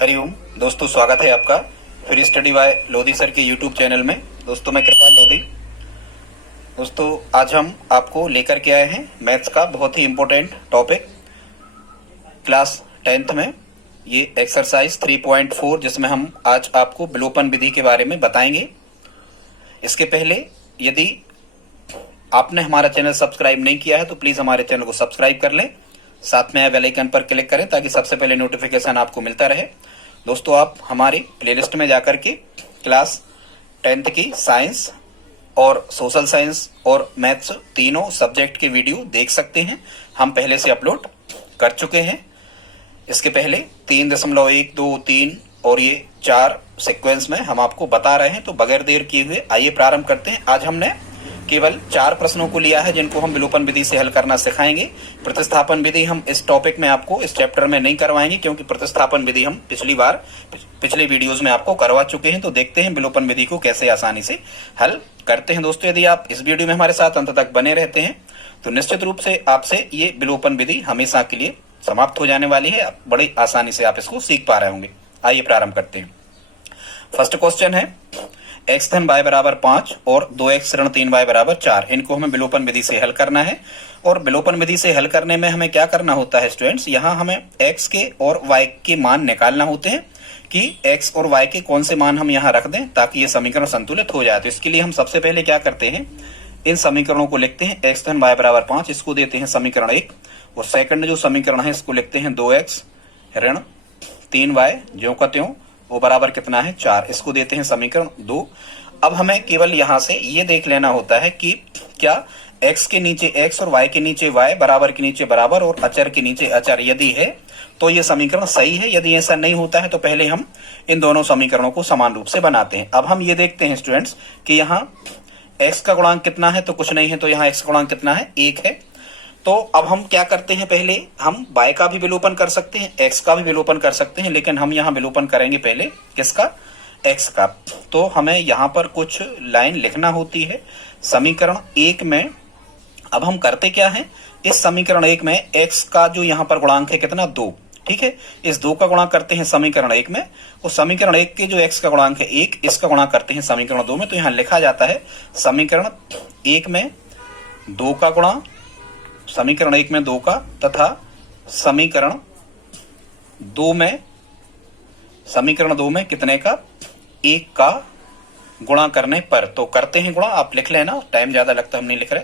हरिओम दोस्तों, स्वागत है आपका फिर स्टडी बाय लोधी सर के यूट्यूब चैनल में। दोस्तों मैं कृपाल लोधी। दोस्तों आज हम आपको लेकर के आए हैं मैथ्स का बहुत ही इम्पोर्टेंट टॉपिक क्लास 10th में, ये एक्सरसाइज 3.4, जिसमें हम आज आपको विलोपन विधि के बारे में बताएंगे। इसके पहले यदि आपने हमारा चैनल सब्सक्राइब नहीं किया है तो प्लीज हमारे चैनल को सब्सक्राइब कर लें, साथ में बेल आइकन पर क्लिक करें ताकि सबसे पहले नोटिफिकेशन आपको मिलता रहे। दोस्तों आप हमारी प्लेलिस्ट में जाकर के क्लास 10th की साइंस और सोशल साइंस और मैथ्स तीनों सब्जेक्ट के वीडियो देख सकते हैं। हम पहले से अपलोड कर चुके हैं। इसके पहले 3.1, 2, 3 और ये 4 सीक्वेंस में हम आपको बता रहे हैं। तो बगैर देर किए हुए आइए प्रारंभ करते हैं। आज हमने केवल 4 प्रश्नों को लिया है जिनको हम विलोपन विधि से हल करना सिखाएंगे। प्रतिस्थापन विधि हम इस टॉपिक में आपको इस चैप्टर में नहीं करवाएंगे, क्योंकि प्रतिस्थापन विधि हम पिछले वीडियोस में आपको करवा चुके हैं। तो देखते हैं विलोपन विधि को कैसे आसानी से हल करते हैं। दोस्तों यदि आप इस वीडियो में हमारे साथ अंत तक बने रहते हैं तो निश्चित रूप से आपसे ये विलोपन विधि हमेशा के लिए समाप्त हो जाने वाली है। बड़ी आसानी से आप इसको सीख पा रहे होंगे। आइए प्रारंभ करते हैं। फर्स्ट क्वेश्चन है x धन y बराबर 5 और 2x ऋण 3y बराबर 4। इनको हमें विलोपन विधि से हल करना है। और विलोपन विधि से हल करने में हमें क्या करना होता है स्टूडेंट्स, यहाँ हमें x के और y के मान निकालना होते हैं कि x और y के कौन से मान हम यहाँ रख दें ताकि ये समीकरण संतुलित हो जाए। तो इसके लिए हम सबसे पहले क्या करते हैं, इन समीकरणों को लिखते हैं। x धन y बराबर 5, इसको देते हैं समीकरण 1, और सेकंड जो समीकरण है इसको लिखते हैं 2x ऋण 3y ज्यों का त्यों, वो बराबर कितना है 4, इसको देते हैं समीकरण 2। अब हमें केवल यहां से ये देख लेना होता है कि क्या x के नीचे x और y के नीचे y, बराबर के नीचे बराबर और अचर के नीचे अचर यदि है तो ये समीकरण सही है। यदि ऐसा नहीं होता है तो पहले हम इन दोनों समीकरणों को समान रूप से बनाते हैं। अब हम ये देखते हैं स्टूडेंट्स कि यहाँ x का गुणांक कितना है, तो कुछ नहीं है, तो यहाँ x का गुणांक कितना है, 1 है। तो अब हम क्या करते हैं, पहले हम y का भी विलोपन कर सकते हैं, x का भी विलोपन कर सकते हैं, लेकिन हम यहाँ विलोपन करेंगे पहले किसका, x का। तो हमें यहाँ पर कुछ लाइन लिखना होती है समीकरण 1 में। अब हम करते क्या है, इस समीकरण 1 में x का जो यहाँ पर गुणांक है कितना, 2, ठीक है। इस 2 का गुणांक करते हैं समीकरण 1 में, और समीकरण 1 के जो x का गुणांक है 1, इसका गुणांक करते हैं समीकरण 2 में। तो यहाँ लिखा जाता है समीकरण 1 में 2 का गुणा, समीकरण 1 में 2 का, तथा समीकरण 2 में कितने का, 1 का गुणा करने पर। तो करते हैं गुणा, आप लिख लेना, टाइम ज्यादा लगता है हम नहीं लिख रहे।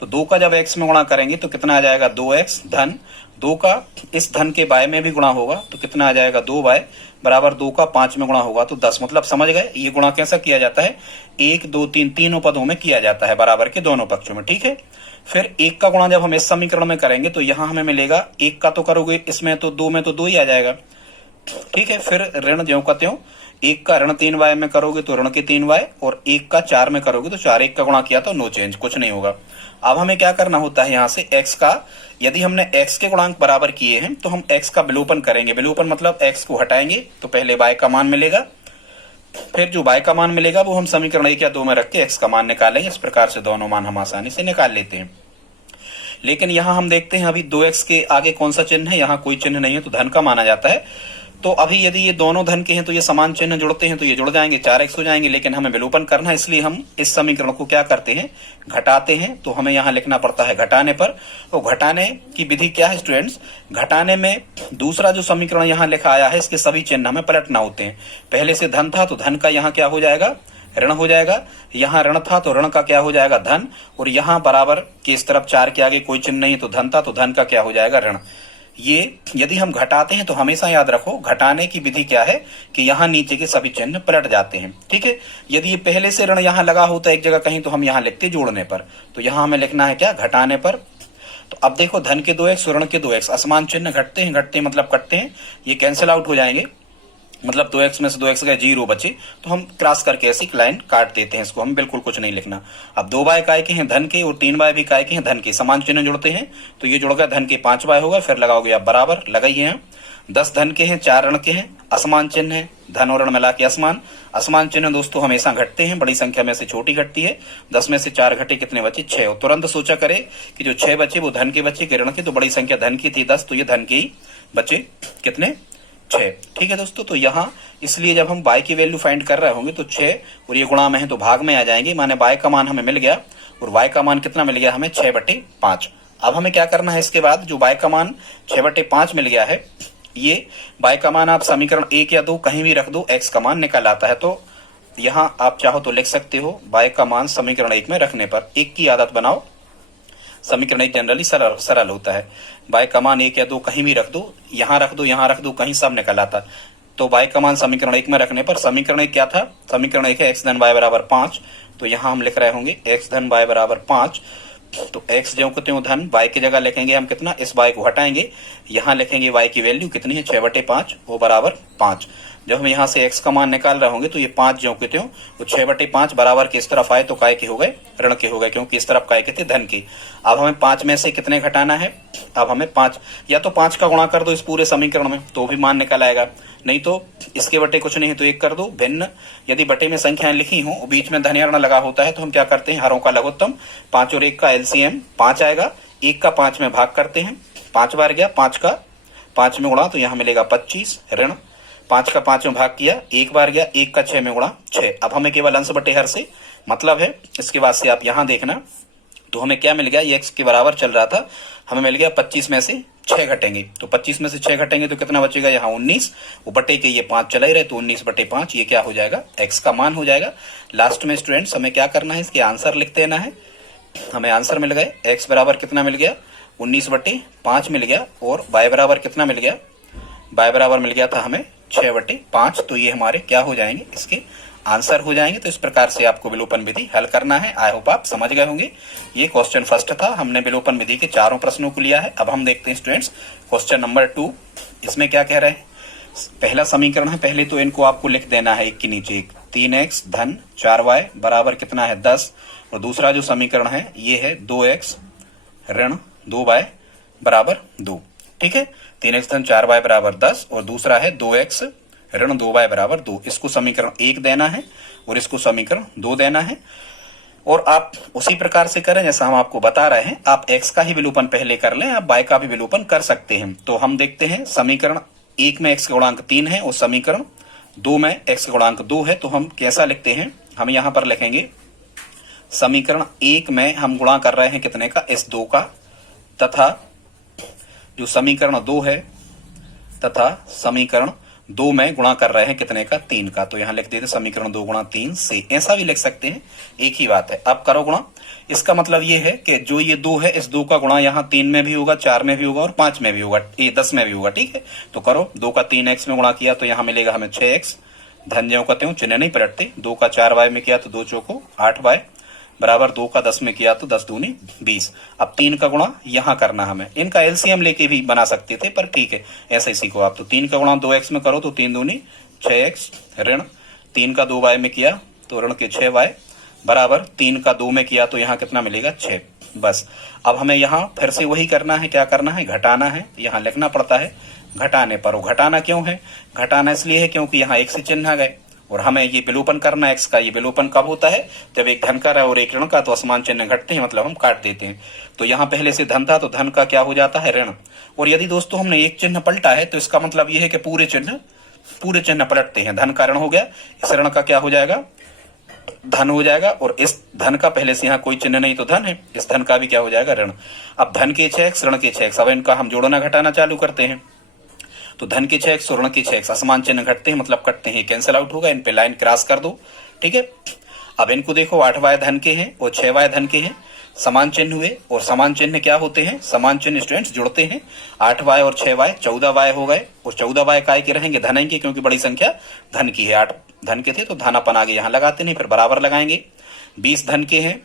तो 2 का जब x में गुणा करेंगे तो कितना आ जाएगा, 2x धन 2 का इस धन के y में भी गुणा होगा तो कितना आ जाएगा, 2y बराबर 2 का 5 में गुणा होगा तो 10। मतलब समझ गए ये गुणा कैसा किया जाता है, 1, 2, 3 तीनों पदों में किया जाता है, बराबर के दोनों पक्षों में, ठीक है। फिर 1 का गुणा जब हम इस समीकरण में करेंगे तो यहाँ हमें मिलेगा, 1 का तो करोगे इसमें तो 2 में तो 2 ही आ जाएगा, ठीक है। फिर ऋण ज्यों का त्यों, 1 का ऋण 3y में करोगे तो ऋण के 3y, और 1 का 4 में करोगे तो 4, 1 का गुणा किया तो नो चेंज, कुछ नहीं होगा। अब हमें क्या करना होता है, यहाँ से x का, यदि हमने x के गुणांक बराबर किए हैं तो हम x का विलोपन करेंगे। विलोपन मतलब x को हटाएंगे तो पहले y का मान मिलेगा, फिर जो y का मान मिलेगा वो हम समीकरण 1 या 2 में रख के x का मान निकालेंगे। इस प्रकार से दोनों मान हम आसानी से निकाल लेते हैं। लेकिन यहाँ हम देखते हैं अभी 2x के आगे कौन सा चिन्ह है, यहाँ कोई चिन्ह नहीं है तो धन का माना जाता है। तो अभी यदि ये दोनों धन के हैं तो ये समान चिन्ह जुड़ते हैं तो ये जुड़ जाएंगे, 4x हो जाएंगे। लेकिन हमें विलोपन करना है, इसलिए हम इस समीकरण को क्या करते हैं, घटाते हैं। तो हमें यहाँ लिखना पड़ता है घटाने पर। तो घटाने की विधि क्या है स्टूडेंट्स, घटाने में दूसरा जो समीकरण यहाँ लिखा आया है इसके सभी चिन्ह हमें पलटना होते हैं। पहले से धन था तो धन का यहाँ क्या हो जाएगा, ऋण हो जाएगा। यहाँ ऋण था तो ऋण का क्या हो जाएगा, धन। और यहाँ बराबर के इस तरफ 4 के आगे कोई चिन्ह नहीं तो धन था तो धन का क्या हो जाएगा, ऋण। ये यदि हम घटाते हैं तो हमेशा याद रखो घटाने की विधि क्या है कि यहाँ नीचे के सभी चिन्ह पलट जाते हैं, ठीक है। यदि ये पहले से ऋण यहाँ लगा होता है एक जगह कहीं तो हम यहाँ लिखते जोड़ने पर, तो यहाँ हमें लिखना है क्या, घटाने पर। तो अब देखो धन के 2x ऋण के 2x, असमान चिन्ह घटते हैं, घटते मतलब कटते हैं, ये कैंसिल आउट हो जाएंगे। मतलब 2x में से 2x गए, 0 बचे, तो हम क्रॉस करके ऐसी लाइन काट देते हैं, इसको हम बिल्कुल कुछ नहीं लिखना। अब 2y काय के हैं धन के और 3y भी काय के हैं धन के, समान चिन्ह जुड़ते हैं तो ये जुड़ गया, धन के 5y होगा। फिर लगाओगे आप बराबर, लगाइए हैं। 10 धन के हैं, 4 ऋण के हैं, असमान चिन्ह है, धन और ऋण मिला के असमान। असमान चिन्ह दोस्तों हमेशा घटते हैं, बड़ी संख्या में से छोटी घटती है। 10 में से 4 घटे, कितने बचे, 6। तुरंत सोचा करे कि जो 6 बचे वो धन के बचे कि ऋण के, तो बड़ी संख्या धन की थी 10, तो ये धन के ही बचे कितने, 6। ठीक है दोस्तों, तो यहाँ इसलिए जब हम y की वैल्यू फाइंड कर रहे होंगे तो 6 और ये गुणा में है तो भाग में आ जाएंगे, माने y का मान हमें मिल गया और y का मान कितना मिल गया हमें 6/5। अब हमें क्या करना है, इसके बाद जो y का मान 6/5 मिल गया है, ये y का मान आप समीकरण 1 या 2 कहीं भी रख दो, x का मान निकल आता है। तो यहाँ आप चाहो तो लिख सकते हो y का मान समीकरण 1 में रखने पर, 1 की आदत बनाओ, समीकरण 1 जनरली सरल होता है। y का मान 1 या 2 कहीं भी रख दो, यहाँ रख दो, यहाँ रख दो, कहीं सब निकल आता। तो y का मान समीकरण 1 में रखने पर, समीकरण 1 क्या था, समीकरण 1 है x धन y बराबर 5, तो यहाँ हम लिख रहे होंगे x धन y बराबर 5। तो x ज्यों को त्यों धन, y की जगह लिखेंगे हम कितना, इस y को हटाएंगे, यहाँ लिखेंगे y की वैल्यू कितनी है 6/5, वो बराबर 5। जब हम यहाँ से x का मान निकाल रहे होंगे तो ये 5 ज्यों के त्यों, वो 6/5 बराबर के इस तरफ आए तो काय के हो गए, ऋण के हो गए, क्योंकि इस तरफ काय के थे धन के। अब हमें 5 में से कितने घटाना है, अब हमें 5 या तो 5 का गुणा कर दो इस पूरे समीकरण में तो भी मान निकल आएगा, नहीं तो इसके बटे कुछ नहीं है तो 1 कर दो। भिन्न यदि बटे में संख्याएं लिखी हो बीच में धन या ऋण लगा होता है तो हम क्या करते हैं, हरों का लघुत्तम 5 और 1 का एलसीएम 5 आएगा, 1 का 5 में भाग करते हैं, 5 बार गया, 5 का 5 में गुणा तो यहाँ मिलेगा 25, ऋण 5 का 5 में भाग किया, 1 बार गया, 1 का 6 में गुणा 6। अब हमें केवल अंश बटे हर से मतलब है। इसके बाद से आप यहाँ देखना तो हमें क्या मिल गया, ये x के बराबर चल रहा था, हमें मिल गया 25 में से 6 घटेंगे, तो 25 में से 6 घटेंगे तो कितना बचेगा, यहाँ 19, वो बटे के ये 5 चला ही रहे तो 19/5 ये क्या हो जाएगा, x का मान हो जाएगा। लास्ट में स्टूडेंट्स हमें क्या करना है, इसके आंसर लिख देना है। हमें आंसर मिल गए, x बराबर कितना मिल गया 19/5 मिल गया, और y बराबर कितना मिल गया, y बराबर मिल गया था हमें 6/5। तो ये हमारे क्या हो जाएंगे, इसके आंसर हो जाएंगे। तो इस प्रकार से आपको विलोपन विधि हल करना है। आई होप आप समझ गए होंगे। ये क्वेश्चन फर्स्ट था, हमने विलोपन विधि के चारों प्रश्नों को लिया है। अब हम देखते हैं स्टूडेंट्स क्वेश्चन नंबर 2, इसमें क्या कह रहे हैं। पहला समीकरण है, पहले तो इनको आपको लिख देना है एक के नीचे एक, 3x धन 4y बराबर कितना है 10, और दूसरा जो समीकरण है ये है 2x ऋण 2y बराबर 2। ठीक है, 3x धन 4y बराबर 10 और दूसरा है 2x ऋण 2y बराबर 2। इसको समीकरण 1 देना है और इसको समीकरण 2 देना है। और आप उसी प्रकार से करें जैसा हम आपको बता रहे हैं। आप x का ही विलोपन पहले कर लें, आप y का भी विलोपन कर सकते हैं। तो हम देखते हैं समीकरण 1 में x का गुणांक 3 है और समीकरण 2 में x का गुणांक 2 है। तो हम कैसा लिखते हैं, हम यहां पर लिखेंगे समीकरण 1 में हम गुणा कर रहे हैं कितने का, इस 2 का, तथा जो समीकरण 2 है तथा समीकरण 2 में गुणा कर रहे हैं कितने का, 3 का। तो यहां लिख देते समीकरण 2 गुणा 3 से, ऐसा भी लिख सकते हैं, एक ही बात है। अब करो गुणा, इसका मतलब ये है कि जो ये 2 है इस 2 का गुणा यहाँ 3 में भी होगा, 4 में भी होगा और 5 में भी होगा, ये 10 में भी होगा। ठीक है, तो करो, 2 का 3x में गुणा किया तो यहाँ मिलेगा हमें 6x धन ज्यों का त्यों, चिन्ह नहीं पलटते। 2 का 4y में किया तो 2 चौको 8y बराबर 2 का 10 में किया तो 10 दूनी 20। अब 3 का गुणा यहाँ करना हमें, इनका एलसीएम लेके भी बना सकते थे पर ठीक है ऐसे ही सीखो आप। तो 3 का गुणा 2x में करो तो 3 दूनी 6x ऋण 3 का 2y में किया तो ऋण के 6y बराबर 3 का 2 में किया तो यहाँ कितना मिलेगा 6। बस अब हमें यहाँ फिर से वही करना है, क्या करना है, घटाना है। यहाँ लिखना पड़ता है घटाने पर, वो घटाना क्यों है, घटाना इसलिए है क्योंकि यहाँ एक से चिन्ह आ गए और हमें ये विलोपन करना है x का। ये विलोपन कब होता है, जब एक धन का है और एक ऋण का, तो असमान चिन्ह घटते हैं, मतलब हम काट देते हैं। तो यहाँ पहले से धन था तो धन का क्या हो जाता है ऋण, और यदि दोस्तों हमने एक चिन्ह पलटा है तो इसका मतलब ये है कि पूरे चिन्ह पलटते हैं। धन का ऋण हो गया, इस ऋण का क्या हो जाएगा, धन हो जाएगा, और इस धन का पहले से यहाँ कोई चिन्ह नहीं तो धन है, इस धन का भी क्या हो जाएगा ऋण। अब धन के 6x ऋण के 6x, अब इनका हम जोड़ना घटाना चालू करते हैं। तो धन के 6x और ऋण के 6x असमान चिन्ह घटते हैं, मतलब कटते हैं, कैंसिल आउट होगा, इन पे लाइन क्रॉस कर दो। ठीक है, अब इनको देखो 8y धन के हैं और 6y धन के हैं, समान चिन्ह हुए, और समान चिन्ह क्या होते हैं, समान चिन्ह स्टूडेंट्स जुड़ते हैं। 8y और 6y 14y हो गए, और 14y काय के रहेंगे, धन के, क्योंकि बड़ी संख्या धन की है। 8 धन के थे तो धन अपन आगे यहाँ लगाते नहीं, फिर बराबर लगाएंगे। 20 धन के हैं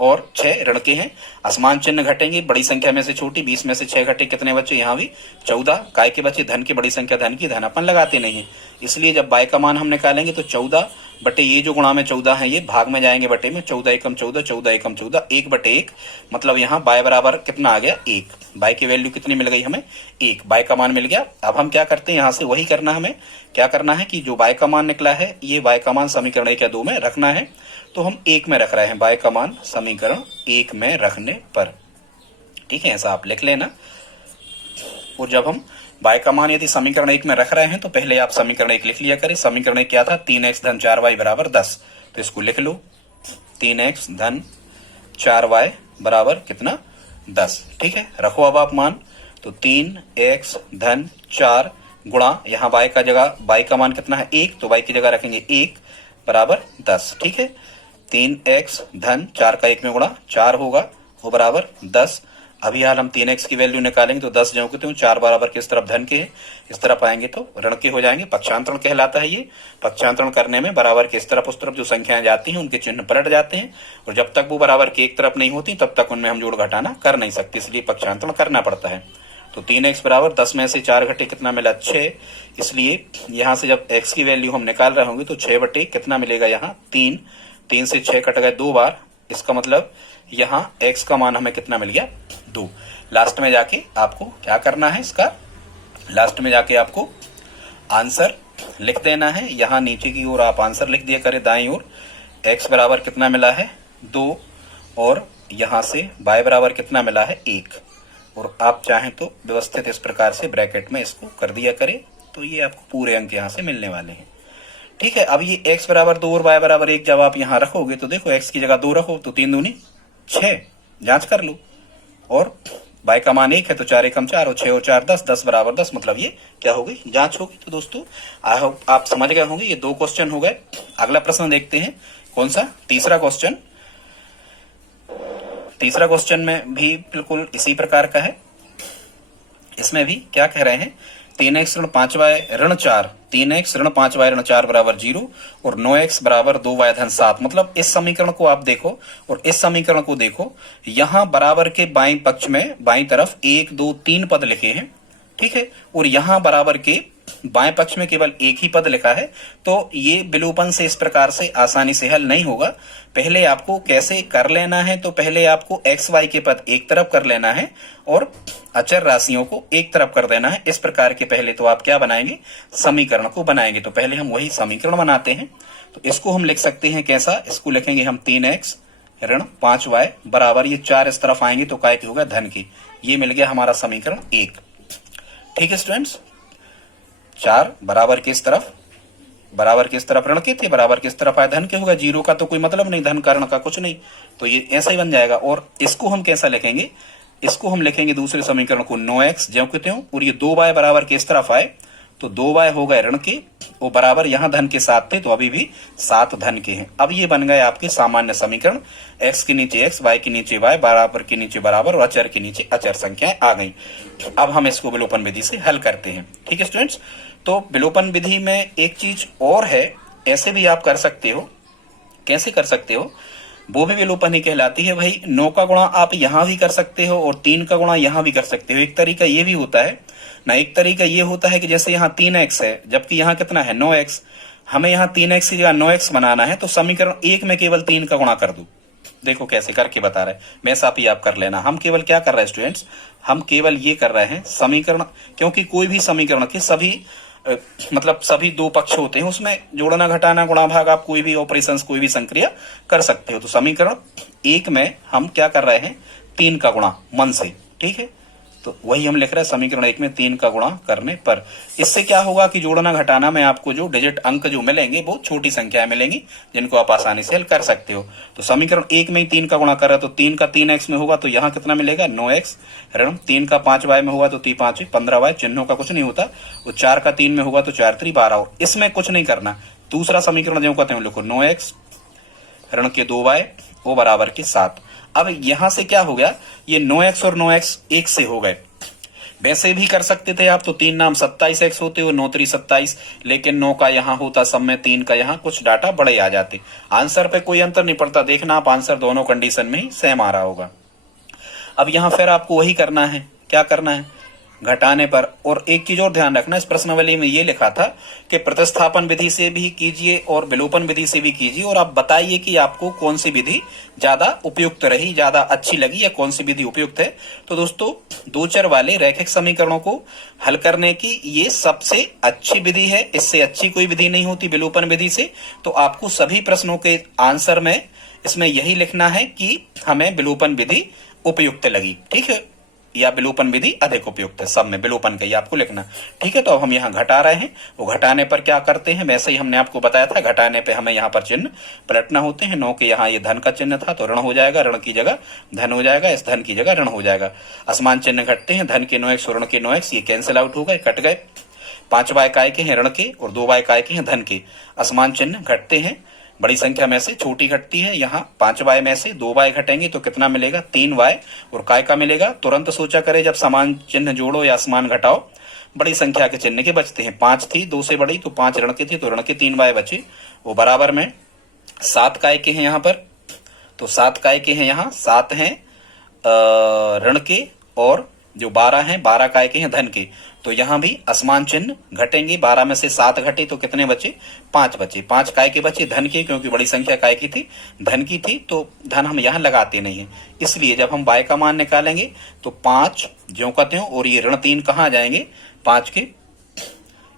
और 6 ऋण के हैं, असमान चिन्ह घटेंगे, बड़ी संख्या में से छोटी, 20 में से 6 घटे, कितने बचे, यहाँ भी 14 काय के बचे, धन के, बड़ी संख्या धन की, धन अपन लगाते नहीं। इसलिए जब y का मान हम निकालेंगे तो 14 बटे ये जो गुणा में 14 है ये भाग में जाएंगे बटे में, 14 एकम 14, 14 एकम 14, 1/1, मतलब यहाँ y बराबर कितना आ गया 1। y की वैल्यू कितनी मिल गई हमें 1, y का मान मिल गया। अब हम क्या करते हैं, यहाँ से वही करना, हमें क्या करना है कि जो y का मान निकला है ये y का मान समीकरण 1 या 2 में रखना है। तो हम 1 में रख रहे हैं, y का मान समीकरण 1 में रखने पर। ठीक है, ऐसा आप लिख लेना। और जब हम y का मान यदि समीकरण 1 में रख रहे हैं तो पहले आप समीकरण 1 लिख लिया करें। समीकरण 1 क्या था, 3x धन 4y बराबर 10। तो इसको लिख लो, 3x धन 4y बराबर कितना, 10। ठीक है, रखो अब आप मान। तो 3x धन 4 गुणा, यहाँ y का जगह, y का मान कितना है 1, तो y की जगह रखेंगे 1 बराबर 10। ठीक है, 3x धन 4 का 1 में गुणा 4 होगा, वो बराबर 10। अभी हाल हम 3x की वैल्यू निकालेंगे तो 10 जो कि 4 बराबर किस तरफ धन के है, इस तरफ आएंगे तो ऋण के हो जाएंगे। पक्षांतरण कहलाता है ये। पक्षांतरण करने में बराबर के इस तरफ उस तरफ जो संख्याएं जाती हैं उनके चिन्ह पलट जाते हैं, और जब तक वो बराबर के एक तरफ नहीं होती तब तक उनमें हम जोड़ घटाना कर नहीं सकते, इसलिए पक्षांतरण करना पड़ता है। तो 3x बराबर 10 में से 4 घटे कितना मिला, 6। इसलिए यहां से जब x की वैल्यू हम निकाल रहे होंगे तो 6 बटे कितना मिलेगा, यहाँ 3। 3 से 6 कट गए 2 बार, इसका मतलब यहाँ x का मान हमें कितना मिल गया, 2। लास्ट में जाके आपको क्या करना है, इसका लास्ट में जाके आपको आंसर लिख देना है। यहाँ नीचे की ओर आप आंसर लिख दिया करें दाईं ओर। x बराबर कितना मिला है, 2, और यहाँ से y बराबर कितना मिला है, 1। और आप चाहें तो व्यवस्थित इस प्रकार से ब्रैकेट में इसको कर दिया करें, तो ये आपको पूरे अंक यहाँ से मिलने वाले हैं। ठीक है, अब ये x बराबर 2 और y बराबर 1 जब आप यहाँ रखोगे तो देखो x की जगह 2 रखो तो 3 दूनी 6, जांच कर लो। और y का मान 1 है तो 4 एकम 4 और 6 और 4 10, 10 बराबर 10, मतलब ये क्या होगी, जांच होगी। तो दोस्तों आई होप आप समझ गए होंगे। ये 2 क्वेश्चन हो गए। अगला प्रश्न देखते हैं, कौन सा, तीसरा क्वेश्चन। तीसरा क्वेश्चन में भी बिल्कुल इसी प्रकार का है। इसमें भी क्या कह रहे हैं, 3x ऋण 5y ऋण 4, 3x ऋण 5y ऋण 4 बराबर 0 और 9x बराबर 2y धन 7। मतलब इस समीकरण को आप देखो और इस समीकरण को देखो, यहां बराबर के बाईं पक्ष में बाईं तरफ 1 2 3 पद लिखे हैं। ठीक है, और यहां बराबर के बाएं पक्ष में केवल एक ही पद लिखा है। तो ये विलोपन से इस प्रकार से आसानी से हल नहीं होगा। पहले आपको कैसे कर लेना है, तो पहले आपको एक्स वाई के पद एक तरफ कर लेना है और अचर राशियों को एक तरफ कर देना है। इस प्रकार के पहले तो आप क्या बनाएंगे, समीकरण को बनाएंगे। तो पहले हम वही समीकरण बनाते हैं। तो इसको हम लिख सकते हैं कैसा, इसको लिखेंगे हम 3x ऋण 5y बराबर, ये 4 इस तरफ आएंगे तो काय की होगा, धन की। ये मिल गया हमारा समीकरण 1। ठीक है स्टूडेंट्स, 4 बराबर किस तरफ, बराबर किस तरफ ऋण के थे, बराबर किस तरफ आए, धन के होगा। 0 का तो कोई मतलब नहीं, धन का ऋण का कुछ नहीं, तो ये ऐसा ही बन जाएगा। और इसको हम कैसा लिखेंगे, इसको हम लिखेंगे दूसरे समीकरण को 9x ज्यों के त्यों, और ये 2y बराबर किस तरफ आए, तो 2y हो गए ऋण के, वो बराबर यहाँ धन के 7 थे तो अभी भी 7 धन के हैं। अब ये बन गए आपके सामान्य समीकरण, x के नीचे x, y के नीचे y, बराबर के नीचे बराबर और अचर के नीचे अचर संख्याएं आ गई। अब हम इसको विलोपन विधि से हल करते हैं। ठीक है स्टूडेंट्स, तो विलोपन विधि में एक चीज और है, ऐसे भी आप कर सकते हो। कैसे कर सकते हो, वो भी विलोपन ही कहलाती है भाई। 9 का गुणा आप यहां भी कर सकते हो और 3 का गुणा यहां भी कर सकते हो। एक तरीका ये भी होता है ना, एक तरीका ये होता है कि जैसे यहाँ 3x है जबकि यहाँ कितना है 9x, हमें यहाँ 3x की जगह 9x बनाना है, तो समीकरण 1 में केवल 3 का गुणा कर दो। देखो कैसे करके बता रहे हैं, वैसा भी आप कर लेना। हम केवल क्या कर रहे हैं स्टूडेंट्स, हम केवल ये कर रहे हैं समीकरण, क्योंकि कोई भी समीकरण के सभी मतलब सभी 2 पक्ष होते हैं, उसमें जोड़ना घटाना गुणा भाग आप कोई भी ऑपरेशंस कोई भी संक्रिया कर सकते हो। तो समीकरण 1 में हम क्या कर रहे हैं, 3 का गुणा मन से। ठीक है, तो वही हम लिख रहे हैं समीकरण 1 में 3 का गुणा करने पर। इससे क्या होगा कि जोड़ना घटाना में आपको जो डिजिट अंक जो मिलेंगे वो छोटी संख्याएं मिलेंगी, जिनको आप आसानी से हल कर सकते हो। तो समीकरण 1 में ही 3 का गुणा कर रहे, तो 3 का 3x में होगा तो यहाँ कितना मिलेगा 9x ऋण 3 का 5y में होगा तो 3 5 15y, चिन्हों का कुछ नहीं होता। वो 4 का 3 में होगा तो 4 3 12, और इसमें कुछ नहीं करना। दूसरा समीकरण जो कहते हैं लिखो 9x ऋण के 2y वो बराबर के 7। अब यहां से क्या हो गया, ये 9x और 9x 1 से हो गए। वैसे भी कर सकते थे आप, तो 3 नाम 27x होते हो, 9 3 27, लेकिन 9 का यहाँ होता सब में, 3 का यहाँ, कुछ डाटा बड़े आ जाते। आंसर पे कोई अंतर नहीं पड़ता, देखना आप आंसर दोनों कंडीशन में ही सेम आ रहा होगा। अब यहाँ फिर आपको वही करना है, क्या करना है, घटाने पर। और एक चीज और ध्यान रखना, इस प्रश्नावली में ये लिखा था कि प्रतिस्थापन विधि से भी कीजिए और विलोपन विधि से भी कीजिए, और आप बताइए कि आपको कौन सी विधि ज्यादा उपयुक्त रही, ज्यादा अच्छी लगी, या कौन सी विधि उपयुक्त है। तो दोस्तों 2 चर वाले रैखिक समीकरणों को हल करने की ये सबसे अच्छी विधि है, इससे अच्छी कोई विधि नहीं होती विलोपन विधि से। तो आपको सभी प्रश्नों के आंसर में इसमें यही लिखना है कि हमें विलोपन विधि उपयुक्त लगी। ठीक है, या विलोपन विधि अधिक उपयुक्त है। सब में विलोपन का ही आपको लिखना। ठीक है, तो अब हम यहाँ घटा रहे हैं। वो घटाने पर क्या करते हैं, वैसे ही हमने आपको बताया था, घटाने पे हमें यहाँ पर चिन्ह पलटना होते हैं। 9 के यहाँ ये धन का चिन्ह था तो ऋण हो जाएगा, ऋण की जगह धन हो जाएगा, इस धन की जगह ऋण हो जाएगा। असमान चिन्ह घटते हैं, धन के 9x और ऋण के 9x, ये कैंसिल आउट हो गए, कट गए। 5 बाय काय के हैं ऋण के और 2 बाय काय के हैं धन के। असमान चिन्ह घटते हैं, बड़ी संख्या में से छोटी घटती है। यहाँ 5 बाय में से 2 बाय घटेंगे तो कितना मिलेगा, 3 बाय और काय का मिलेगा। तुरंत सोचा करे जब समान चिन्ह जोड़ो या असमान घटाओ, बड़ी संख्या के चिन्ह के बचते हैं। 5 थी 2 से बड़ी तो 5 ऋण के थी तो ऋण के 3 बाय बचे, वो बराबर में 7 काय के हैं यहाँ पर, तो 7 काय के हैं यहाँ, 7 हैं ऋण के और जो 12 हैं 12 काय के हैं धन के। तो यहाँ भी असमान चिन्ह घटेंगे, 12 में से 7 घटे तो कितने बचे, 5 बचे। 5 काय के बचे धन के, क्योंकि बड़ी संख्या काय की थी, धन की थी, तो धन हम यहाँ लगाते नहीं है। इसलिए जब हम बाय का मान निकालेंगे तो 5 ज्यों का त्यों, और ये ऋण 3 कहाँ जाएंगे, 5 के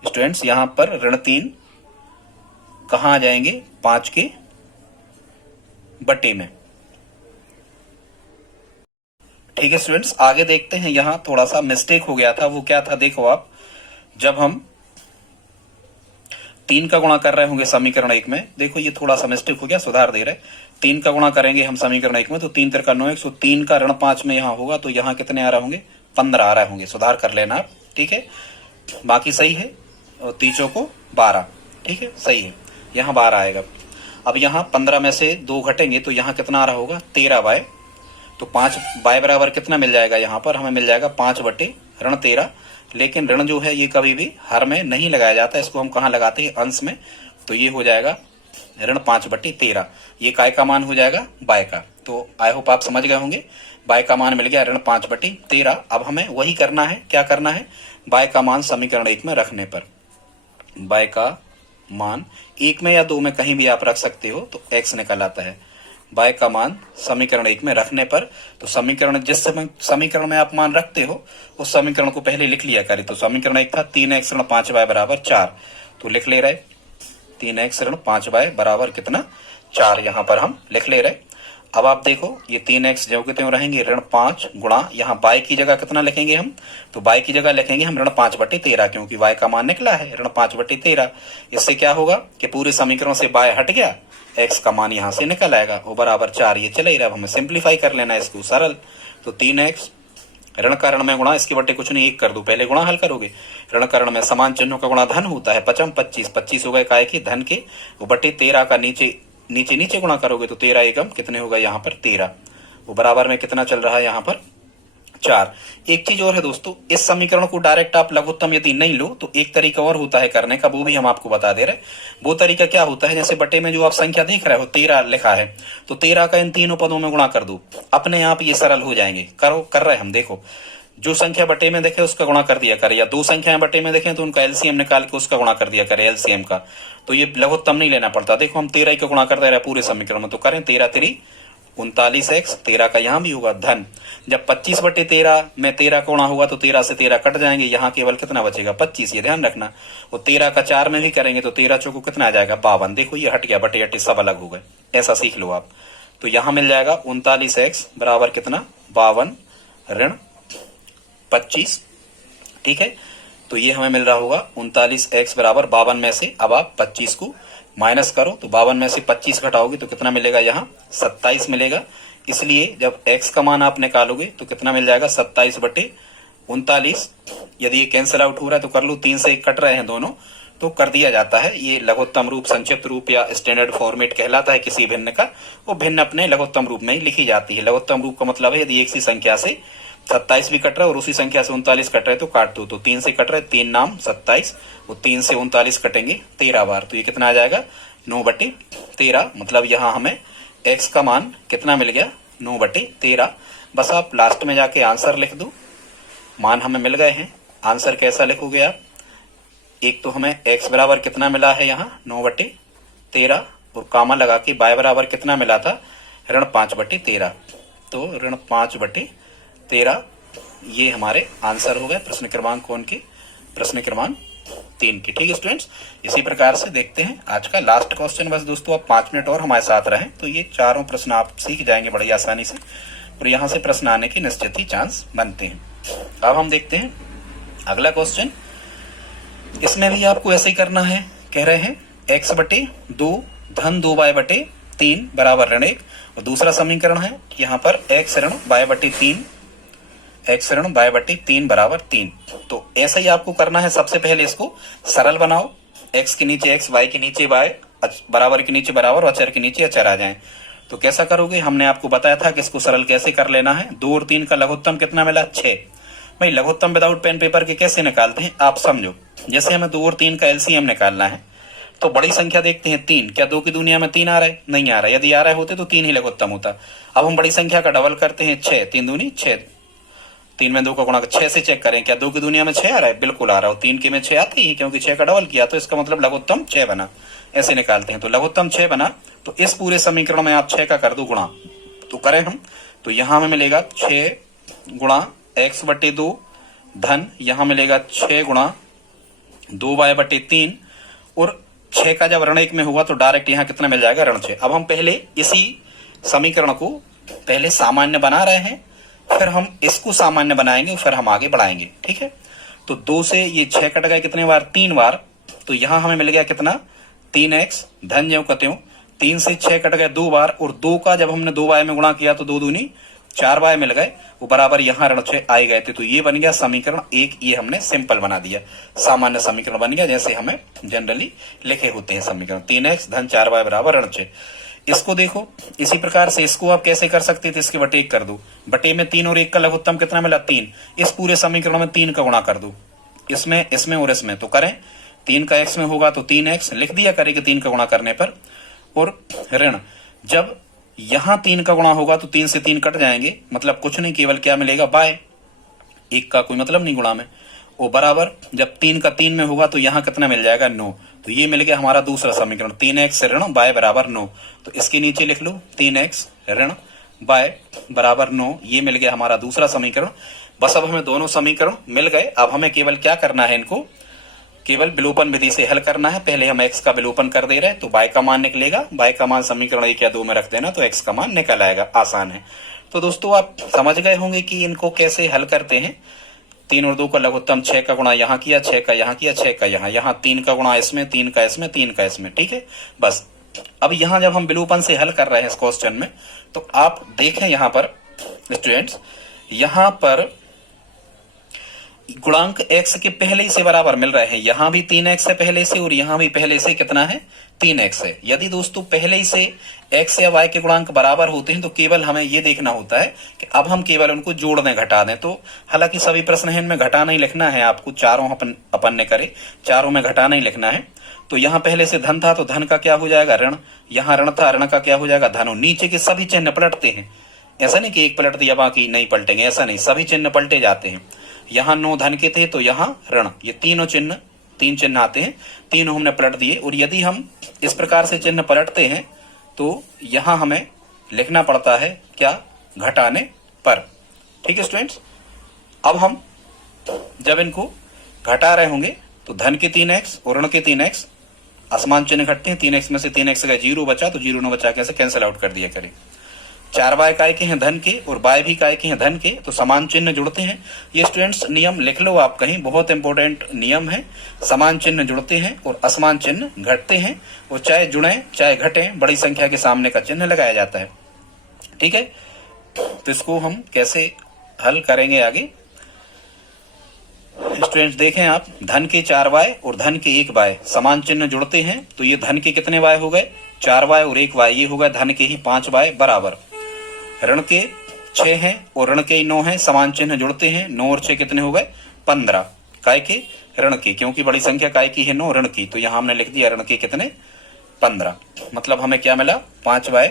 स्टूडेंट्स यहाँ पर ऋण 3 कहाँ आ जाएंगे, 5 के बटे में। ठीक है स्टूडेंट्स, आगे देखते हैं। यहाँ थोड़ा सा मिस्टेक हो गया था, वो क्या था देखो आप, जब हम 3 का गुणा कर रहे होंगे समीकरण 1 में, देखो ये थोड़ा सा मिस्टेक हो गया, सुधार दे रहे। 3 का गुणा करेंगे हम समीकरण 1 में तो 3 3 का 9 1, 3 का ऋण 5 में यहाँ होगा तो यहाँ कितने आ रहे होंगे, 15 आ रहे होंगे। सुधार कर लेना आप, ठीक है, बाकी सही है। और 3 को 12, ठीक है, सही है, यहाँ 12 आएगा। अब यहाँ 15 में से 2 घटेंगे तो यहाँ कितना आ रहा होगा, 13 बाय, तो 5 बाय बराबर कितना मिल जाएगा, यहाँ पर हमें मिल जाएगा 5 बटे ऋण 13। लेकिन ऋण जो है ये कभी भी हर में नहीं लगाया जाता, इसको हम कहाँ लगाते हैं, अंश में। तो ये हो जाएगा ऋण 5 बटे 13, ये काय का मान हो जाएगा, बाय का। तो आई होप आप समझ गए होंगे, बाय का मान मिल गया ऋण 5 बटे 13। अब हमें वही करना है, क्या करना है, बाय का मान समीकरण 1 में रखने पर, बाय का मान 1 में या 2 में कहीं भी आप रख सकते हो तो x निकल आता है। बाय का मान समीकरण 1 में रखने पर, तो समीकरण जिस समीकरण में आप मान रखते हो उस समीकरण को पहले लिख लिया करें। तो समीकरण 1 था 3x ऋण 5 बाय बराबर 4, तो लिख ले रहे 3x ऋण 5 बाय बराबर कितना, 4, यहाँ पर हम लिख ले रहे। अब आप देखो ये 3x जो के त्यों रहेंगे, ऋण 5 गुणा, यहाँ बाय की जगह कितना लिखेंगे हम, तो बाय की जगह लिखेंगे हम ऋण 5 बटे 13, क्योंकि बाय का मान निकला है ऋण 5 बटे 13। इससे क्या होगा कि पूरे समीकरण से बाय हट गया, x का मान यहाँ से निकल आएगा, वो बराबर 4, ये चले रहा। अब हमें सिंप्लीफाई कर लेना है इसको, सरल। तो 3x ऋण का ऋण में गुणा, इसके बटे कुछ नहीं, 1 कर दो, पहले गुणा हल करोगे। ऋण का ऋण में समान चिन्हों का गुणा धन होता है, 5 25, 25 हो गए काय के, धन के, वो बटे 13 का नीचे नीचे नीचे गुणा करोगे तो 13 एकम कितने होगा यहाँ पर, 13, वो बराबर में कितना चल रहा है यहाँ पर, 4। एक चीज और है दोस्तों, इस समीकरण को डायरेक्ट आप लघुत्तम यदि नहीं लो तो एक तरीका और होता है करने का, वो भी हम आपको बता दे रहे। वो तरीका क्या होता है, जैसे बटे में जो आप संख्या देख रहे हो 13 लिखा है, तो 13 का इन तीनों पदों में गुणा कर दो, अपने आप ये सरल हो जाएंगे। करो, कर रहे हम, देखो जो संख्या बटे में देखे उसका गुणा कर दिया करे, या 2 संख्याएं बटे में देखें तो उनका एलसीएम निकाल के उसका गुणा कर दिया करे, एलसीएम का। तो ये लघुत्तम नहीं लेना पड़ता। देखो हम 13 का गुणा कर दे रहे पूरे समीकरण में, तो करें 13 3 39x, 13 का यहाँ भी होगा धन। जब 25 बटे 13 में 13 का गुणा होगा तो 13 से 13 कट जाएंगे, यहाँ केवल कितना बचेगा, 25, ये ध्यान रखना। और 13 का 4 में भी करेंगे तो 13 चौको कितना आ जाएगा, 52। देखो ये हट गया, बटे अटे सब अलग हो गए, ऐसा सीख लो आप। तो यहाँ मिल जाएगा 39x बराबर कितना, 52 ऋण 25, ठीक है। तो ये हमें मिल रहा होगा 39x बराबर 52 में से, अब आप 25 को माइनस करो तो 52 में से 25 घटाओगे तो कितना मिलेगा, यहाँ 27 मिलेगा। इसलिए जब x का मान आप निकालोगे तो कितना मिल जाएगा, 27 बटे 39। यदि ये कैंसिल आउट हो रहा है तो कर लो, 3 से 1 कट रहे हैं दोनों, तो कर दिया जाता है। ये लघुत्तम रूप, संक्षिप्त रूप या स्टैंडर्ड फॉर्मेट कहलाता है किसी भिन्न का। वो भिन्न अपने लघुत्तम रूप में ही लिखी जाती है। लघुत्तम रूप का मतलब है यदि एक सी संख्या से 27 भी कट रहा है और उसी संख्या से 39 कट रहे तो काट दो। तो 3 से कट रहे, 3 नाम 27, वो 3 से 39 कटेंगे 13 बार, तो ये कितना आ जाएगा, 9 बटे 13। मतलब यहाँ हमें x का मान कितना मिल गया, 9 बटे 13। बस आप लास्ट में जाके आंसर लिख दो, मान हमें मिल गए हैं। आंसर कैसा लिखोगे आप, एक तो हमें x बराबर कितना मिला है यहाँ 9 बटे 13, और कामा लगा के y बराबर कितना मिला था, ऋण 5 बटे 13। तो ऋण 5 बटे 13 ये हमारे आंसर हो गए प्रश्न क्रमांक कौन के, प्रश्न क्रमांक 3 की। ठीक है स्टूडेंट्स, इसी प्रकार से देखते हैं आज का लास्ट क्वेश्चन। बस दोस्तों आप 5 मिनट और हमारे साथ रहें तो ये चारों प्रश्न आप सीख जाएंगे बड़ी आसानी से। और यहाँ से प्रश्न आने के निश्चित ही चांस बनते हैं। अब हम देखते हैं अगला क्वेश्चन। इसमें भी आपको ऐसे ही करना है। कह रहे हैं x बटे 2 धन 2y बटे 3 बराबर ऋण 1। और दूसरा समीकरण है यहाँ पर x ऋण y बटे 3 बराबर 3। तो ऐसा ही आपको करना है। सबसे पहले इसको सरल बनाओ। x के नीचे x, y के नीचे y, बराबर के नीचे बराबर और अचर के नीचे अचर आ जाए। तो कैसा करोगे, हमने आपको बताया था कि इसको सरल कैसे कर लेना है। 2 और 3 का लघुत्तम कितना मिला, 6। भाई लघुत्तम विदाउट पेन पेपर के कैसे निकालते हैं आप समझो। जैसे हमें 2 और 3 का एलसीएम निकालना है तो बड़ी संख्या देखते हैं 3। क्या 2 की दुनिया में 3 आ रहा है, नहीं आ रहा है। यदि आ रहा होते तो 3 ही लघुत्तम होता। अब हम बड़ी संख्या का डबल करते हैं 6, 3 दूनी 6, 3 में 2 का गुणा 6 से चेक करें क्या 2 की दुनिया में 6 आ रहा है, बिल्कुल आ रहा है। 3 के में 6 आती ही क्योंकि 6 का डबल किया, तो इसका मतलब लघुत्तम 6 बना। ऐसे निकालते हैं। तो लघुत्तम 6 बना तो इस पूरे समीकरण में आप 6 का कर दो गुणा। तो करें हम, तो यहां हमें मिलेगा 6 गुणा x बटे 2 धन यहां मिलेगा 6 गुणा 2y बटे 3। और 6 का जब ऋण 1 में होगा तो डायरेक्ट यहां कितना मिल जाएगा, ऋण 6। अब हम पहले इसी समीकरण को पहले सामान्य बना रहे हैं, फिर हम इसको सामान्य बनाएंगे, फिर हम आगे बढ़ाएंगे। ठीक है। तो 2 से ये 6 कट गए कितने बार, 3 बार। तो यहां हमें मिल गया कितना, 3x धन ज्यों कत्यों 3 से 6 कट गए 2 बार। और 2 का जब हमने 2y में गुणा किया तो 2 दूनी 4y मिल गए, वो बराबर यहाँ ऋण 6 आए गए थे। तो ये बन गया समीकरण 1। ये हमने सिंपल बना दिया, सामान्य समीकरण बन गया जैसे हमें जनरली लिखे होते हैं समीकरण। 3x धन 4y बराबर ऋण 6। इसको देखो इसी प्रकार से इसको आप कैसे कर सकते थे, इसके बटे 1 कर दो। बटे में 3 और 1 का लघुत्तम कितना मिला, 3। इस पूरे समीकरण में 3 का गुणा कर दो, इसमें इसमें और इसमें। तो करें 3 का x में होगा तो 3x लिख दिया करेंगे 3 का गुणा करने पर। और ऋण जब यहां 3 का गुणा होगा तो 3 से 3 कट जाएंगे, मतलब कुछ नहीं, केवल क्या मिलेगा, बाय। 1 का कोई मतलब नहीं गुणा में। वो बराबर जब 3 का 3 में होगा तो यहां कितना मिल जाएगा, 9। तो ये मिल गया हमारा दूसरा समीकरण, 3x ऋण y बराबर 9। तो इसके नीचे लिख लो 3x ऋण y बराबर 9। ये मिल गया हमारा दूसरा समीकरण। बस अब हमें दोनों समीकरण मिल गए। अब हमें केवल क्या करना है, इनको केवल विलोपन विधि से हल करना है। पहले हम x का विलोपन कर दे रहे हैं तो y का मान निकलेगा। y का मान समीकरण 1 या 2 में रख देना तो x का मान निकल आएगा। आसान है। तो दोस्तों आप समझ गए होंगे कि इनको कैसे हल करते हैं। 3 और 2 का लघुत्तम 6 का गुणा यहाँ किया, 6 का यहाँ किया, 6 का यहाँ 3 का गुणा इसमें, 3 का इसमें, 3 का इसमें। ठीक है। बस अब यहाँ जब हम विलोपन से हल कर रहे हैं इस क्वेश्चन में, तो आप देखें यहाँ पर स्टूडेंट्स, यहाँ पर गुणांक x के पहले ही से बराबर मिल रहे हैं। यहां भी 3x है पहले से, और यहां भी पहले से कितना है, 3x है। यदि दोस्तों पहले ही से x या y के गुणांक बराबर होते हैं तो केवल हमें ये देखना होता है कि अब हम केवल उनको जोड़ दें, घटा दें। तो हालांकि सभी प्रश्न है इनमें घटा नहीं लिखना है आपको, चारों अपन ने करे, चारों में घटा नहीं लिखना है। तो यहाँ पहले से धन था तो धन का क्या हो जाएगा, ऋण। यहाँ ऋण था, ऋण का क्या हो जाएगा, धन। नीचे के सभी चिन्ह पलटते हैं। ऐसा नहीं कि एक पलट दिया बाकी नहीं पलटेंगे, ऐसा नहीं, सभी चिन्ह पलटे जाते हैं। यहाँ 9 धन के थे तो यहाँ ऋण। ये तीनों चिन्ह, 3 चिन्ह आते हैं, तीनों हमने पलट दिए। और यदि हम इस प्रकार से चिन्ह पलटते हैं तो यहाँ हमें लिखना पड़ता है क्या, घटाने पर। ठीक है स्टूडेंट्स। अब हम जब इनको घटा रहे होंगे तो धन के 3x और ऋण के 3x असमान चिन्ह घटते हैं। 3x में से 3x का 0 बचा तो 0 न बचा कैसे कैंसिल आउट कर दिया करें। 4y काय के हैं धन के और y भी काय के हैं धन के, तो समान चिन्ह जुड़ते हैं। ये स्टूडेंट्स नियम लिख लो आप कहीं, बहुत इंपॉर्टेंट नियम है। समान चिन्ह जुड़ते हैं और असमान चिन्ह घटते हैं, और चाहे जुड़े चाहे घटे बड़ी संख्या के सामने का चिन्ह लगाया जाता है। ठीक है। तो इसको हम कैसे हल करेंगे आगे स्टूडेंट्स देखें आप, धन के 4y और धन के 1y समान चिन्ह जुड़ते हैं। तो ये धन के कितने y हो गए, 4y और 1y, ये हो गए धन के ही 5y बराबर। ऋण के 6 हैं और ऋण के 9 हैं, समान चिन्ह जुड़ते हैं। 9 और 6 कितने हो गए, 15। काय के, ऋण के, क्योंकि बड़ी संख्या काय की है 9, ऋण की। तो यहाँ हमने लिख दिया ऋण के कितने, 15। मतलब हमें क्या मिला, 5y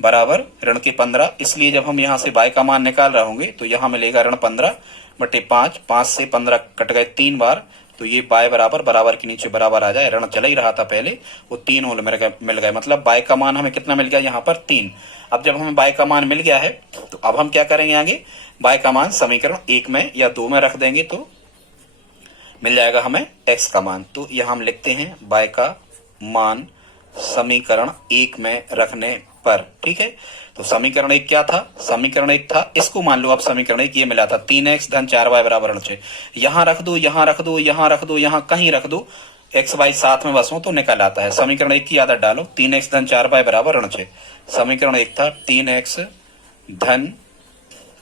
बराबर ऋण के 15। इसलिए जब हम यहाँ से y का मान निकाल रहे होंगे तो यहाँ मिलेगा ऋण 15 बटे 5। 5 से 15 कट गए 3 बार, तो ये y बराबर, बराबर के नीचे बराबर आ जाए, ऋण चला ही रहा था पहले, वो 3 होल मिल गए। मतलब y का मान हमें कितना मिल गया यहाँ पर, 3। अब जब हमें y का मान मिल गया है तो अब हम क्या करेंगे आगे, y का मान समीकरण 1 में या 2 में रख देंगे तो मिल जाएगा हमें x का मान। तो यहाँ हम लिखते हैं y का मान समीकरण 1 में रखने पर। ठीक है, तो समीकरण 1 क्या था? समीकरण 1 था, इसको मान लो आप समीकरण 1 ये मिला था 3x धन 4y बराबर ऋण 6। यहां रख दो, यहां रख दो, यहां रख दो, यहां कहीं रख दो, एक्स वाई साथ में बस हो तो निकल आता है। समीकरण 1 की आदत डालो, 3x धन 4y बराबर ऋण 6। समीकरण 1 था 3x धन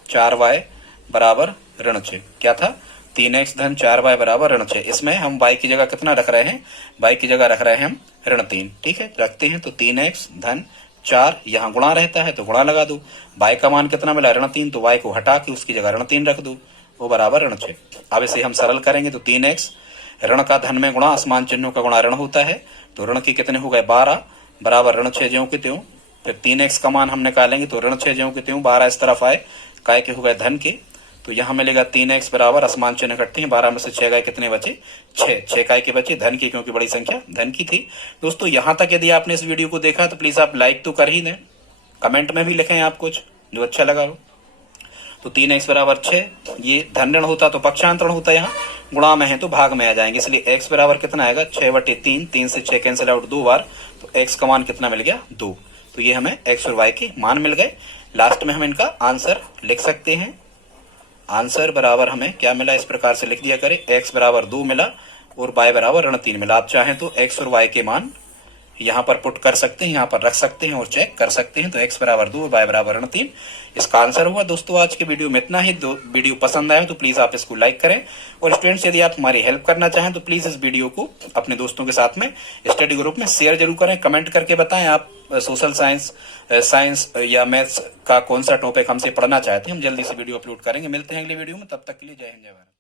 4y बराबर ऋण 6। क्या था? 3x धन 4y बराबर ऋण 6। इसमें हम y की जगह कितना रख रहे हैं? y की जगह रख रहे हैं हम ऋण 3। ठीक है, रखते हैं तो 3x धन 4, यहाँ गुणा रहता है तो गुणा लगा दो। y का मान कितना मिला? ऋण 3, तो y को हटा के उसकी जगह ऋण 3 रख दो, वो बराबर ऋण 6। अब इसे हम सरल करेंगे तो 3x ऋण का धन में गुणा, असमान चिन्हों का गुणा ऋण होता है, तो ऋण के कितने हो गए? 12 बराबर ऋण 6 ज्यों के त्यों। फिर 3x का मान हम निकालेंगे तो ऋण 6 ज्यों के त्यों, 12 इस तरफ आए, काय के हो गए धन के, तो यहां मिलेगा 3x बराबर, असमान चिन्ह इकट्ठे हैं, 12 में से 6 गए, कितने बचे? 6 काय के बचे धन के, क्योंकि बड़ी संख्या धन की थी। दोस्तों यहां तक यदि आपने इस वीडियो को देखा तो प्लीज आप लाइक तो कर ही दें, कमेंट में भी लिखें आप कुछ जो अच्छा लगा हो। तो 3x बराबर 6, ये धन ऋण होता तो पक्षांतरण होता, यहाँ गुणा में है तो भाग में आ जाएंगे, इसलिए x बराबर कितना आएगा? 6/3, 3 से 6 कैंसिल आउट 2 बार, तो x का मान कितना मिल गया? 2। तो ये हमें x और y के मान मिल गए। लास्ट में हम इनका आंसर लिख सकते हैं। आंसर बराबर हमें क्या मिला? इस प्रकार से लिख दिया करें, x बराबर 2 मिला और y बराबर ऋण 3 मिला। आप चाहें तो x और y के मान यहाँ पर पुट कर सकते हैं, यहाँ पर रख सकते हैं और चेक कर सकते हैं। तो x बराबर 2 और y बराबर ऋण 3 इसका आंसर हुआ। दोस्तों आज के वीडियो में इतना ही। वीडियो पसंद आए तो प्लीज आप इसको लाइक करें, और स्टूडेंट्स यदि आप हमारी हेल्प करना चाहें तो प्लीज इस वीडियो को अपने दोस्तों के साथ में स्टडी ग्रुप में शेयर जरूर करें। कमेंट करके बताएं आप सोशल साइंस या मैथ्स का कौन सा टॉपिक हमसे पढ़ना चाहते हैं, हम जल्दी से वीडियो अपलोड करेंगे। मिलते हैं अगले वीडियो में, तब तक के लिए जय हिंद जय भारत।